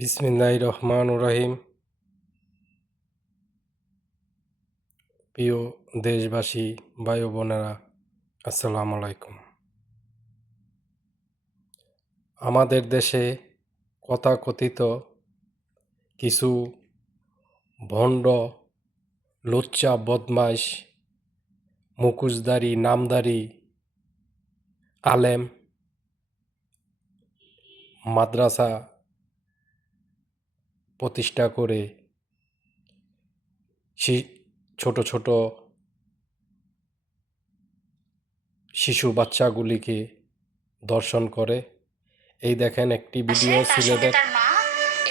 বিসমিল্লাহির রহমানির রহিম। প্রিয় দেশবাসী, ভাই ও বোনেরা, আসসালামু আলাইকুম। আমাদের দেশে তথাকথিত কিছু ভণ্ড, লুচ্চা, বদমাইশ, মুখোশধারী, নামধারী আলেম মাদ্রাসা প্রতিষ্ঠা করে ছোট ছোট শিশু বাচ্চাগুলিকে দর্শন করে। এই দেখেন একটি ভিডিও সিলেটের। তার মা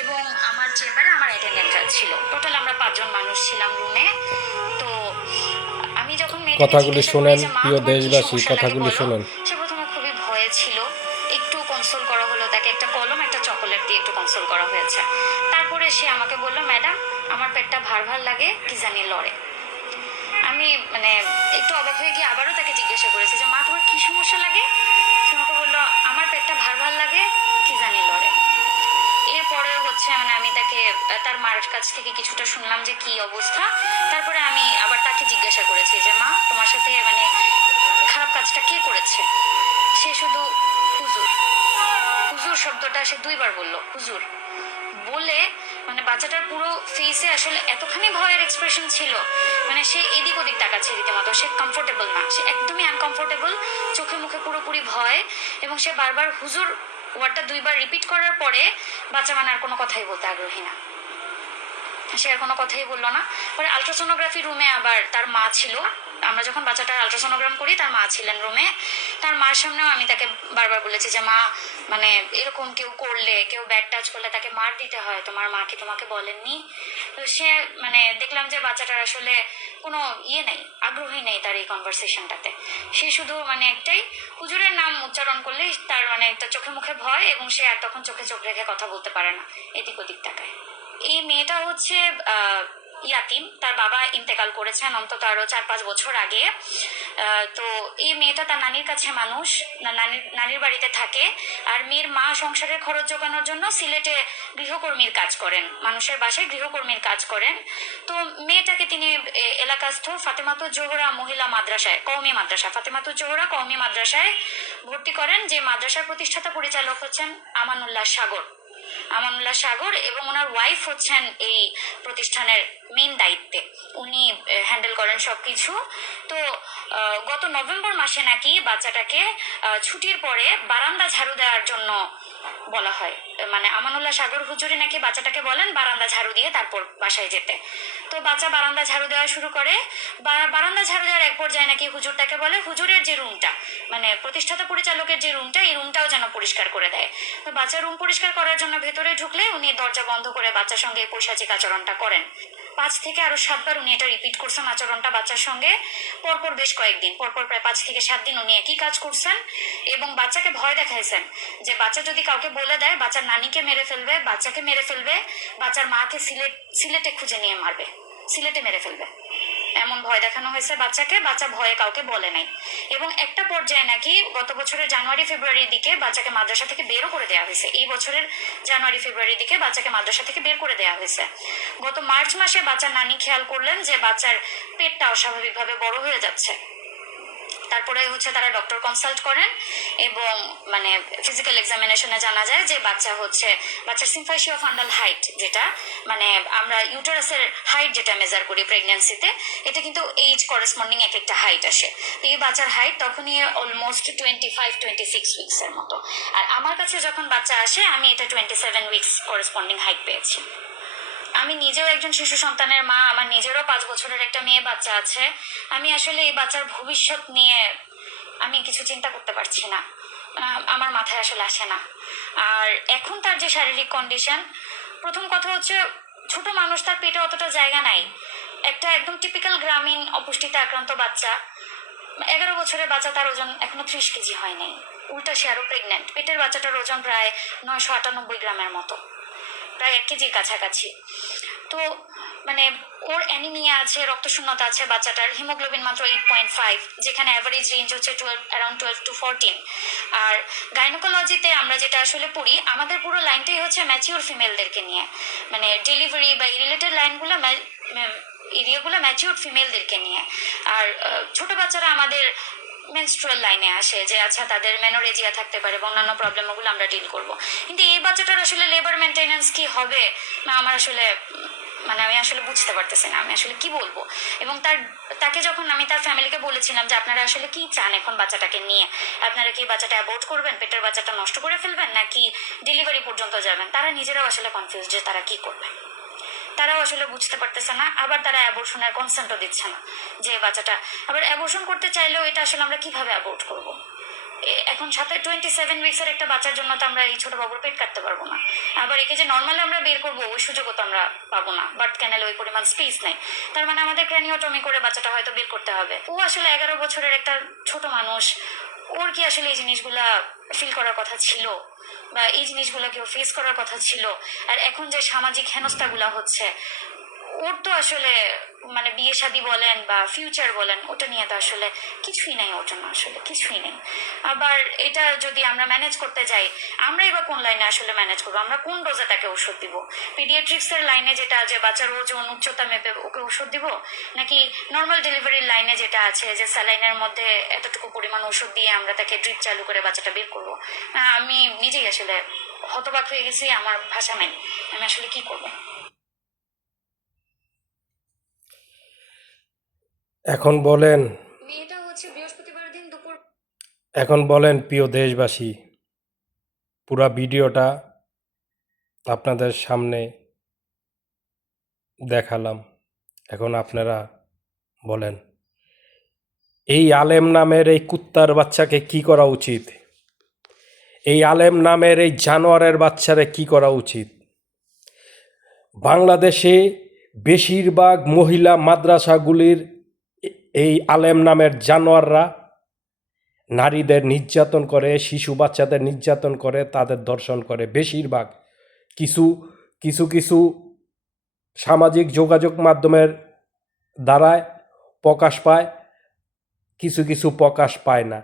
এবং আমার চেম্বারে আমার অ্যাটেন্ডেন্টরা ছিল। টোটাল আমরা 5 জন মানুষ ছিলাম রুমে। তো আমি যখন মেয়েটাকে কথাগুলি জিজ্ঞাসা করি শোনেন, যে মা প্রিয় তোমার কি দেশবাসী, সমস্যা লাগে কথাগুলি বলো, শোনেন। সে প্রথমে খুবই ভয়ে ছিল। একটু কনসোল করা হলো, তাকে একটা কলম একটা চকোলেট দিয়ে একটু কনসোল করা হয়েছে। তারপরে সে আমাকে বলল, ম্যাডাম আমার পেটটা ভার ভার লাগে, কি জানি লড়ে। আমি একটু অবাক হয়ে গিয়ে আবারও তাকে জিজ্ঞাসা করেছি যে মা তোমার কি সমস্যা লাগে। সে আমাকে বললো আমার পেটটা ভার ভার লাগে, কি জানি লড়ে। এরপরে আমি তাকে তার মার কাছ থেকে কিছুটা শুনলাম যে কি অবস্থা। তারপরে আমি আবার তাকে জিজ্ঞাসা করেছি যে মা তোমার সাথে খারাপ কাজটা কে করেছে। সে শুধু হুজুর হুজুর শব্দটা সে 2বার বলল, হুজুর বলে বাচ্চাটার পুরো ফেসে আসলে এতখানি ভয়ের এক্সপ্রেশন ছিল, সে এদিক ওদিক তাকাচ্ছে রীতিমতো। সে কমফোর্টেবল না, সে একদমই আনকমফোর্টেবল, চোখে মুখে পুরোপুরি ভয়। এবং সে বারবার হুজুর ওয়ার্ডটা 2বার রিপিট করার পরে বাচ্চা আর কোনো কথাই বলতে আগ্রহী না। সে আর কোনো কথাই বললো না। পরে আলট্রাসোনোগ্রাফি রুমে আবার তার মা ছিল। আমরা যখন বাচ্চাটার আলট্রাসোনোগ্রাম করি তার মা ছিলেন রুমে। তার মার সামনেও আমি তাকে বারবার বলেছি যে মা এরকম কেউ করলে, কেউ ব্যাড টাচ করলে তাকে মার দিতে হয়, তোমার মা কি তোমাকে বলেননি? তো সে দেখলাম যে বাচ্চাটার আসলে কোনো নেই, আগ্রহী নেই তার এই কনভারসেশনটাতে। সে শুধু একটাই হুজুরের নাম উচ্চারণ করলেই তার একটা চোখে মুখে ভয়, এবং সে আর তখন চোখে চোখ রেখে কথা বলতে পারে না, এদিক ওদিক তাকায়। এই মেয়েটা ইয়াতিম, তার বাবা ইন্তেকাল করেছেন অন্তত আরো 4-5 বছর আগে। তো এই মেয়েটা তার নানির কাছে মানুষ, নানির বাড়িতে থাকে। আর মেয়ের মা সংসারের খরচ জোগানোর জন্য সিলেটে গৃহকর্মীর কাজ করেন, মানুষের বাসায় গৃহকর্মীর কাজ করেন। তো মেয়েটাকে তিনি এলাকাস্থ ফাতেমাতুজ জোহরা মহিলা মাদ্রাসায়, কওমি মাদ্রাসা, ফাতেমাতুজ জোহরা কওমি মাদ্রাসায় ভর্তি করেন, যে মাদ্রাসার প্রতিষ্ঠাতা পরিচালক হচ্ছেন আমানুল্লাহ সাগর, এবং ওনার ওয়াইফ হচ্ছেন এই প্রতিষ্ঠানের মেন দায়িত্বে, উনি হ্যান্ডেল করেন সবকিছু। তো গত নভেম্বর মাসে নাকি বাচ্চাটাকে ছুটির পরে বারান্দা ঝাড়ু দেওয়ার জন্য বলা হয়। আমানুল্লাহ সাগর হুজুরি নাকি বাচ্চাটাকে বলেন বারান্দা ঝাড়ু দিয়ে তারপর বাসায় যেতে। তো বাচ্চা বারান্দা ঝাড়ু দেওয়া শুরু করে। বারান্দা ঝাড়ু দেওয়ার এক পর্যায়ে নাকি হুজুর তাকে বলে হুজুরের যে রুমটা, প্রতিষ্ঠাতা পরিচালকের যে রুমটা, এই রুমটাও যেন পরিষ্কার করে দেয়। তো বাচ্চা রুম পরিষ্কার করার জন্য ভেতরে ঢুকলে উনি দরজা বন্ধ করে বাচ্চার সঙ্গে পৈশাচিক আচরণটা করেন। 5 থেকে আরো 7বার উনি এটা রিপিট করছেন আচরণটা বাচ্চার সঙ্গে। পরপর বেশ কয়েকদিন, পরপর প্রায় 5 থেকে 7 দিন উনি একই কাজ করছেন, এবং বাচ্চাকে ভয় দেখাইছেন যে বাচ্চা যদি কাউকে বলে দেয় বাচ্চার নানিকে মেরে ফেলবে, বাচ্চাকে মেরে ফেলবে, বাচ্চার মাকে সিলেটে খুঁজে নিয়ে মারবে, সিলেটে মেরে ফেলবে, এমন ভয় দেখানো হয়েছে বাচ্চাকে। বাচ্চা ভয়ে কাউকে বলে নাই। এবং একটা পর্যায়ে নাকি গত বছরের জানুয়ারি ফেব্রুয়ারির দিকে বাচ্চাকে মাদ্রাসা থেকে বেরও করে দেওয়া হয়েছে। এই বছরের জানুয়ারি ফেব্রুয়ারির দিকে বাচ্চাকে মাদ্রাসা থেকে বের করে দেওয়া হয়েছে। গত মার্চ মাসে বাচ্চার নানি খেয়াল করলেন যে বাচ্চার পেটটা অস্বাভাবিকভাবে বড় হয়ে যাচ্ছে। তারপরে তারা ডক্টর কনসাল্ট করেন, এবং ফিজিক্যাল এক্সামিনেশনে জানা যায় যে বাচ্চার সিম্ফাইসিও ফান্ডাল হাইট, যেটা আমরা ইউটারাসের হাইট যেটা মেজার করি প্রেগন্যান্সিতে, এটা কিন্তু এইজ করেসপন্ডিং এক একটা হাইট আসে। এই বাচ্চার হাইট তখনই অলমোস্ট 25-26 উইক্সের মতো। আর আমার কাছে যখন বাচ্চা আসে আমি এটা 27 উইক্স করেসপন্ডিং হাইট পেয়েছি। আমি নিজেও একজন শিশু সন্তানের মা, আমার নিজেরও 5 বছরের একটা মেয়ে বাচ্চা আছে। আমি আসলে এই বাচ্চার ভবিষ্যৎ নিয়ে আমি কিছু চিন্তা করতে পারছি না, আমার মাথায় আসলে আসে না। আর এখন তার যে শারীরিক কন্ডিশন, প্রথম কথা ছোট মানুষ, তার পেটে অতটা জায়গা নাই। একটা একদম টিপিক্যাল গ্রামীণ অপুষ্টিতে আক্রান্ত বাচ্চা, 11 বছরের বাচ্চা, তার ওজন এখনো 30 কেজি হয় নাই। উল্টা সে আরো প্রেগনেন্ট। পেটের বাচ্চাটার ওজন প্রায় 998 গ্রামের মতো, প্রায় 1 কেজির কাছাকাছি। তো মানে ওর অ্যানিমিয়া আছে, রক্তশূন্যতা আছে, বাচ্চাটার হিমোগ্লোবিন মাত্র 8.5, যেখানে অ্যাভারেজ রেঞ্জ হচ্ছে 12 to 14। আর গাইনোকোলজিতে আমরা যেটা আসলে পড়ি, আমাদের পুরো লাইনটাই হচ্ছে ম্যাচিওর ফিমেলদেরকে নিয়ে, মানে ডেলিভারি বা রিলেটেড লাইনগুলো এরিয়াগুলো ম্যাচিওর ফিমেলদেরকে নিয়ে। আর ছোট বাচ্চারা আমাদের মেনস্ট্রুয়াল লাইনে আসে, যে আচ্ছা তাদের মেনোরেজিয়া থাকতে পারে বা অন্যান্য প্রবলেম, ওগুলো আমরা ডিল করব। কিন্তু এই বাচ্চাটার আসলে লেবার মেনটেনেন্স কি হবে না, আমার আসলে মানে আমি আসলে বুঝতে পারতেছি না আমি আসলে কি বলবো। এবং তাকে যখন আমি তার ফ্যামিলিকে বলেছিলাম যে আপনারা আসলে কি চান এখন বাচ্চাটাকে নিয়ে, আপনারা কি বাচ্চাটা অ্যাবর্ট করবেন, পেটের বাচ্চাটা নষ্ট করে ফেলবেন, নাকি ডেলিভারি পর্যন্ত যাবেন, তারা নিজেরাও আসলে কনফিউজ যে তারা কি করবে। তারাও আসলে বুঝতে পারতেছে না, আবার তারা অ্যাবর্শনের কনসেন্টও দিচ্ছে না, যে বাচ্চাটা আবার অ্যাবর্শন করতে চাইলেও এটা আসলে আমরা কিভাবে অ্যাবর্ট করব। এখন সাথে 27 উইক্সের একটা বাচ্চার জন্য তো আমরা এই ছোট বাবুর পেট কাটতে পারবো না। আবার একে যে নর্মালি আমরা বের করবো ওই সুযোগও তো আমরা পাবো না, বাট ক্যানেলে ওই পরিমাণ স্পেস নেই। তার মানে আমাদের ক্র্যানিওটমি করে বাচ্চাটা হয়তো বের করতে হবে। ও আসলে 11 বছরের একটা ছোট মানুষ, ওর কি আসলে এই জিনিসগুলা ফিল করার কথা ছিল, বা এই জিনিসগুলো কেউ ফেস করার কথা ছিল? আর এখন যে সামাজিক হেনস্থাগুলা হচ্ছে, ওর তো আসলে মানে বিয়ে শাদী বলেন বা ফিউচার বলেন, ওটা নিয়ে তো আসলে কিছুই নাই ওর জন্য, আসলে কিছুই নেই। আবার এটা যদি আমরা ম্যানেজ করতে যাই, আমরাই বা কোন লাইনে আসলে ম্যানেজ করবো, আমরা কোন ডোজে তাকে ওষুধ দিব? পিডিয়াট্রিক্সের লাইনে যেটা, যে বাচ্চার ওজন উচ্চতা মেপে ওকে ওষুধ দিব, নাকি নর্মাল ডেলিভারির লাইনে যেটা আছে, যে স্যালাইনের মধ্যে এতটুকু পরিমাণ ওষুধ দিয়ে আমরা তাকে ড্রিপ চালু করে বাচ্চাটা বের করবো? আমি নিজেই আসলে হতবাক হয়ে গেছি, আমার ভাষা নাই, আমি আসলে কি করবো। এখন বলেন, বিয়েটা হচ্ছে বৃহস্পতিবার দিন দুপুর। এখন বলেন প্রিয় দেশবাসী, পুরা ভিডিওটা আপনাদের সামনে দেখালাম। এখন আপনারা বলেন, এই আলেম নামের এই কুত্তার বাচ্চাকে কি করা উচিত? এই আলেম নামের এই জানোয়ারের বাচ্চারে কি করা উচিত? বাংলাদেশে বেশিরভাগ মহিলা মাদ্রাসাগুলির এই আলেম নামের জানোয়াররা নারীদের নির্যাতন করে, শিশু বাচ্চাদের নির্যাতন করে, তাদের ধর্ষণ করে। বেশিরভাগ কিছু কিছু কিছু সামাজিক যোগাযোগ মাধ্যমের দ্বারায় প্রকাশ পায়, কিছু কিছু প্রকাশ পায় না।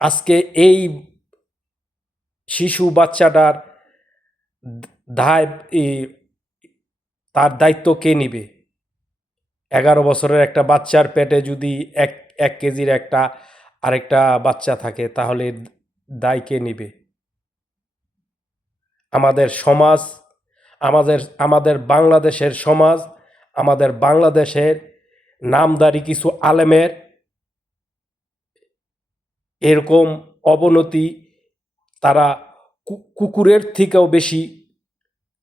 আজকে এই শিশু বাচ্চাটার দায়, তার দায়িত্ব কে নিবে? 11 বছরের একটা বাচ্চার পেটে যদি এক কেজির আরেকটা বাচ্চা থাকে, তাহলে দায় কে নিবে? আমাদের সমাজ, আমাদের বাংলাদেশের সমাজ, আমাদের বাংলাদেশের নামদারি কিছু আলেমের এরকম অবনতি, তারা কুকুরের থেকেও বেশি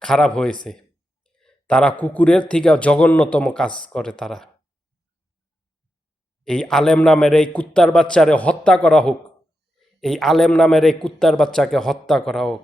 খারাপ হয়েছে। তারা কুকুরের থেকেও জঘন্যতম কাজ করে তারা। এই আলেম নামের এই কুত্তার বাচ্চারে হত্যা করা হোক, এই আলেম নামের এই কুত্তার বাচ্চাকে হত্যা করা হোক।